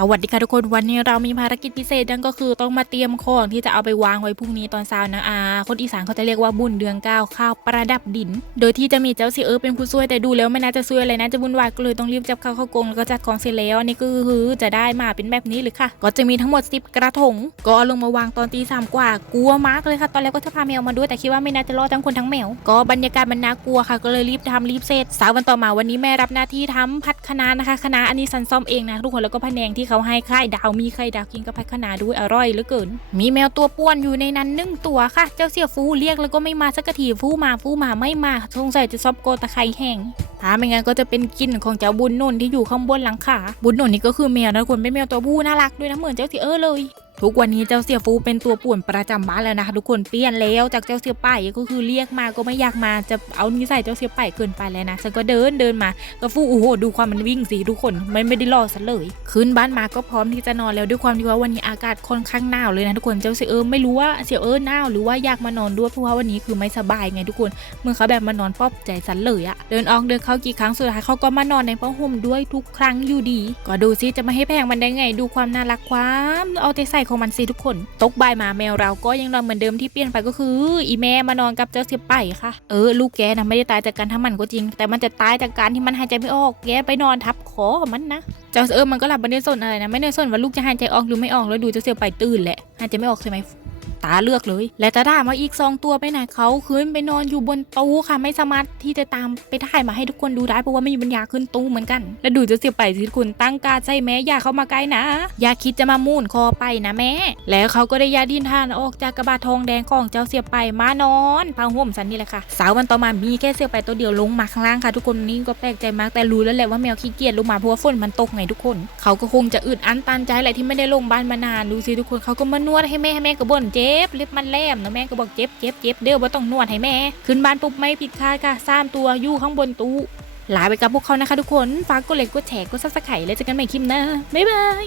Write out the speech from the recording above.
สวัสดีค่ะทุกคนวันนี้เรามีภารกิจพิเศษนั่นก็คือต้องมาเตรียมของที่จะเอาไปวางไว้พรุ่งนี้ตอนเช้านะอาคนอีสานเขาจะเรียกว่าบุญเดือนเก้าข้าวประดับดิน โดยที่จะมีเจ้าซีเอิร์เป็นผู้ช่วยแต่ดูแล้วไม่น่าจะช่วยอะไรนะจะวุ่นวายก็เลยต้องรีบจับข้าวเข้ากงแล้วก็จัดของเสร็จแล้วนี่ก็คือจะได้มาเป็นแบบนี้เลยค่ะ ก็จะมีทั้งหมด 10 กระถง ก็เอาลงมาวางตอนตีสามกว่ากลัวมากเลยค่ะ ตอนแรกก็จะพาแมวมาด้วยแต่คิดว่าไม่น่าจะรอดทั้งคนทั้งแมวก็บรรยากาศมันน่ากลัวค่ะ ก็เลยรีบทำรีบเสร็จสาววันต่อมาวันนี้แม่รับหน้าที่ทำผัดคะนะคะคะอันนี้สันซ่อมเองนะทุกคนแล้วก็พะแนงที่เขาให้ไข่ดาวมีไข่ดาวกินกับผัดคะน้าด้วยอร่อยเหลือเกิน มีแมวตัวป้วนอยู่ในนั้นนึ่งตัวค่ะ เจ้าเสี่ยฟูเรียกแล้วก็ไม่มาสักทีฟูมาฟูมาไม่มาสงสัยจะซอบโกตะไคร้แห้งถ้าไม่งั้นก็จะเป็นกลิ่นของเจ้าบุญนุ่นที่อยู่ข้างบนหลังคาบุญนุ่นนี่ก็คือแมวนะทุกคนเป็นแมวตัวผู้น่ารักด้วยนะเหมือนเจ้าเสียเออเลย ทุกวันนี้เจ้าเสียฟูเป็นตัวป่วนประจำบ้านแล้วนะคะ ทุกคนเปลี่ยนแล้วจากเจ้าเสียป่ายก็คือเรียกมาก็ไม่อยากมาจะเอานิสัยเจ้าเสียป่ายเกินไปแล้วนะฉันก็เดินเดินมาก็ฟูโอ้โหดูความมันวิ่งสิทุกคนมันไม่ได้รอซะเลยขึ้นบ้านมาก็พร้อมที่จะนอนแล้วด้วยความที่ว่าวันนี้อากาศค่อนข้างหนาวเลยนะทุกคนเจ้าเสียเออไม่รู้ว่าเสียเออหนาวหรือว่าอยากมานอนด้วยเพราะว่าวันนี้คือไม่สบายไงทุกคนเมื่อเขาแบบมานอนปลอบใจสันเลยอะเดินออกเดินเข้ากี่ครั้งสุดท้ายเขาก็มานอนในผ้าห่มด้วยทุกครั้งอยู่ดี ก็ดูซิจะไม่ให้แพงมันได้ไง ดูความน่ารักความเอาใจใส่ของมันสิทุกคน ตกบ่ายมาแมวเราก็ยังนอนเหมือนเดิมที่เปลี่ยนไปก็คือ อีแม่มานอนกับเจ้าเสียไปค่ะ เออลูกแกนะไม่ได้ตายจากการทำมันก็จริง แต่มันจะตายจากการที่มันหายใจไม่ออก แกไปนอนทับคอของมันนะ เจ้าเออมันก็หลับไม่ได้สนอะไรนะ ไม่ได้สนว่าลูกจะหายใจออกหรือไม่ออกแล้วดูเจ้าเสียไปตื่นแหละหายใจไม่ออกใช่ไหม ตาเลือกเลย และตาด่ามาอีกสองตัวไปไหนเขาขึ้นไปนอนอยู่บนตู้ค่ะไม่สามารถที่จะตามไปถ่ายมาให้ทุกคนดูได้เพราะว่าไม่มีปัญญาขึ้นตู้เหมือนกัน แล้วดูจะเสียไปสิคุณตั้งการใส่แม่อย่าเข้ามาใกล้นะ อย่าคิดจะมามูนคอไปนะแม่ แล้วเขาก็ได้ยาดินทานออกจากกระบะทองแดงของเจ้าเสียไปมานอนพังห่มสันนี่แหละค่ะสาววันต่อมามีแค่เสียไปตัวเดียวลงมาข้างล่างค่ะ ทุกคนนี่ก็แปลกใจมากแต่รู้แล้วแหละว่าแมวขี้เกียจลงมาเพราะว่าฝนมันตกไงทุกคน เขาก็คงจะอึดอั้นตันใจแหละที่ไม่ได้ลงบ้านมานานดูสิทุกคนเขาก็มานวดให้แม่ให้แม่ก็บ่นเจบเล็บมันแหลมนะแม่ก็บอกเจ็บเจ็บเจ็บเดี๋ยวว่าต้องนวดให้แม่ ขึ้นบ้านปุ๊บไม่ผิดคาดค่ะสามตัวอยู่ข้างบนตู้ลาไปกับพวกเขานะคะทุกคนฝากกดไลค์กดแชร์กดซับสไครต์แล้วเจอกันใหม่คลิปหน้าบ๊ายบาย